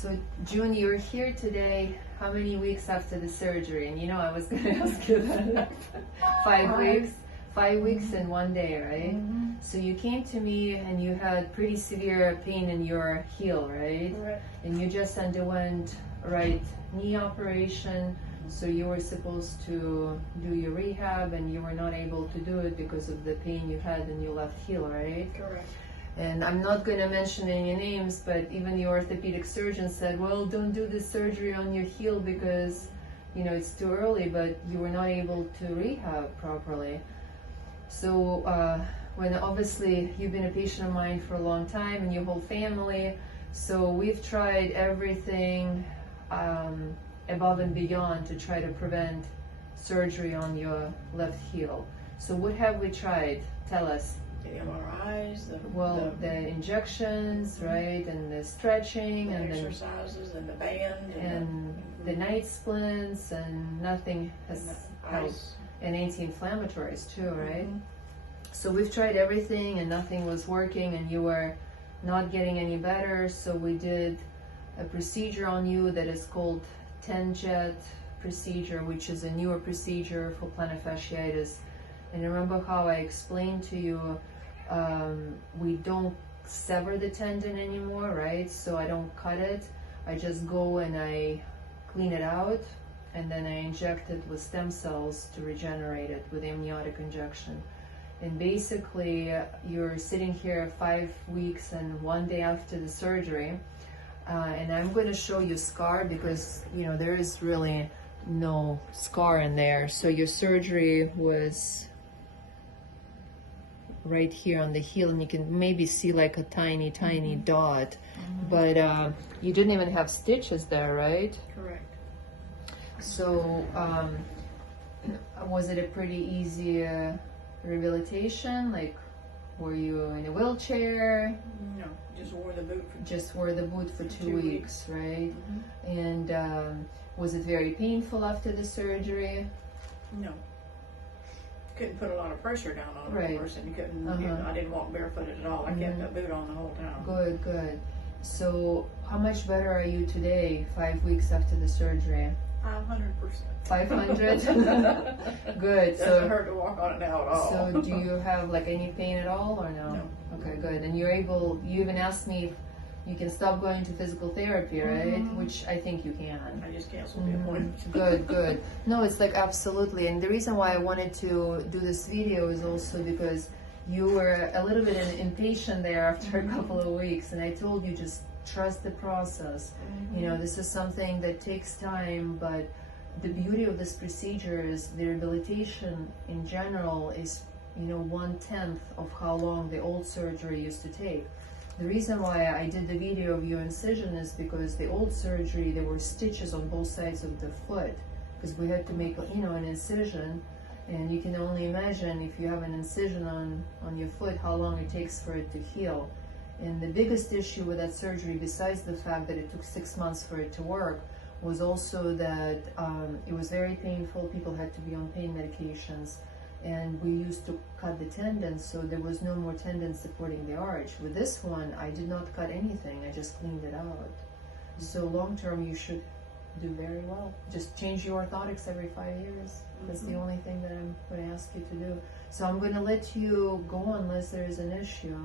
So June, you're here today. How many weeks after the surgery? And you know, I was going to ask you that. 5 weeks. 5 weeks and 1 day, right? Mm-hmm. So you came to me and you had pretty severe pain in your heel, right? Correct. And you just underwent right knee operation. So you were supposed to do your rehab and you were not able to do it because of the pain you had in your left heel, right? Correct. And I'm not going to mention any names, but even the orthopedic surgeon said, well, don't do this surgery on your heel because, you know, it's too early, but you were not able to rehab properly. So when obviously you've been a patient of mine for a long time and your whole family, so we've tried everything above and beyond to try to prevent surgery on your left heel. So what have we tried? Tell us. The MRIs, the injections, right, and the stretching, the and exercises, and the band, and the night splints, and nothing has helped. And anti-inflammatories too, right? Mm-hmm. So we've tried everything and nothing was working and you were not getting any better. So we did a procedure on you that is called Tenjet procedure, which is a newer procedure for plantar fasciitis. And remember how I explained to you, we don't sever the tendon anymore, right? So I don't cut it. I just go and I clean it out, and then I inject it with stem cells to regenerate it with amniotic injection. And basically, you're sitting here 5 weeks and 1 day after the surgery, and I'm going to show you scar because, you know, there is really no scar in there. So your surgery was right here on the heel, and you can maybe see like a tiny dot, but you didn't even have stitches there, right? Correct. So was it a pretty easy rehabilitation? Like, were you in a wheelchair? No, just wore the boot. Just wore the boot for 2 weeks, right? Mm-hmm. And was it very painful after the surgery? No. Couldn't put a lot of pressure down on Right. a person. You couldn't. I didn't walk barefooted at all. I kept that boot on the whole time. Good, good. So how much better are you today, 5 weeks after the surgery? 500%. 500? Good. Doesn't hurt to walk on it now at all. So do you have like any pain at all or no? No. Okay, good. And you're able, you even asked me if you can stop going to physical therapy, right? Which I think you can. I just canceled the appointment. Good, good. No, it's like absolutely. And the reason why I wanted to do this video is also because you were a little bit impatient there after a couple of weeks, and I told you just trust the process. You know, this is something that takes time, but the beauty of this procedure is the rehabilitation in general is, you know, 1/10 of how long the old surgery used to take. The reason why I did the video of your incision is because the old surgery, there were stitches on both sides of the foot, because we had to make, you know, an incision, and you can only imagine if you have an incision on your foot, how long it takes for it to heal. And the biggest issue with that surgery, besides the fact that it took 6 months for it to work, was also that it was very painful. People had to be on pain medications, and we used to cut the tendons, so there was no more tendon supporting the arch. With this one, I did not cut anything. I just cleaned it out. So long term, you should do very well. Just change your orthotics every 5 years. That's the only thing that I'm going to ask you to do. So I'm going to let you go unless there is an issue.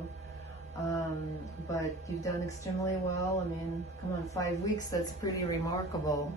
But you've done extremely well. I mean, come on, 5 weeks, that's pretty remarkable.